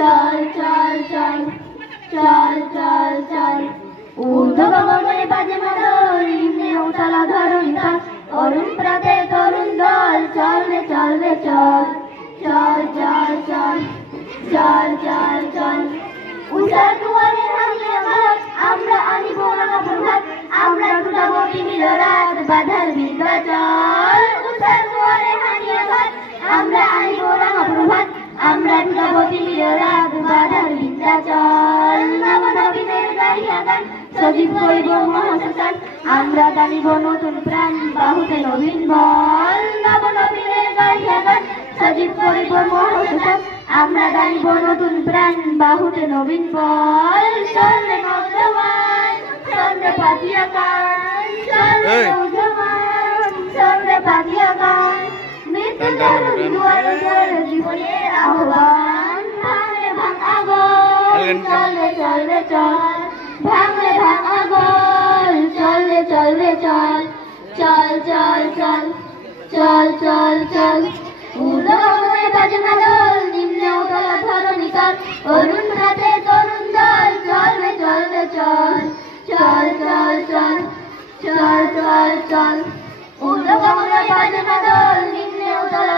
চল চল চল চল চল চল ঊর্ধ্ব গগনে বাজে মাদল নিম্নে উতলা ধরণী তল অরুণ প্রাতে তরুণ দল চল রে চল রে চল চল চল চল চল চল চল উষার দুয়ারে হারিয়ে ঘর আমরা আনিব রাঙা প্রভাত আমরা টুটাবো তিমির রাত বাধার বিন্ধ্যাচল উষার দুয়ারে হারিয়ে ঘর আমরা আনিব রাঙা প্রভাত আমরা টুটাবো তিমির রাত বাধার বিন্ধ্যাচল নব নবীনের গাহিয়া গান সজীব করিব মহাশ্মশান আমরা দানিব নতুন প্রাণ বাহুতে নবীন বল নব নবীনের গাহিয়া গান সজীব করিব মহাশ্মশান আমরা দানিব নতুন প্রাণ বাহুতে নবীন বল চলে নৌজওয়ান চলে পাতিয়া গান চলে নৌজওয়ান চলে পাতিয়া গান মৃত্যুর দুয়ারে দুয়ারে জীবনের আহ্বান ভাঙলে ভাঙ আগল চলে চলে চল ভাঙলে ভাঙ আগল চলে চলে চল চল চল চল চল চল চল ঊর্ধ্বগগনে বাজে মাদল নিম্নে উতলা ধরণী তল অরুণ প্রাতে তরুণ দল চল রে চল রে চল চল চল চল চল চল চল ঊর্ধ্বগগনে বাজে মাদল নিম্নে উতলা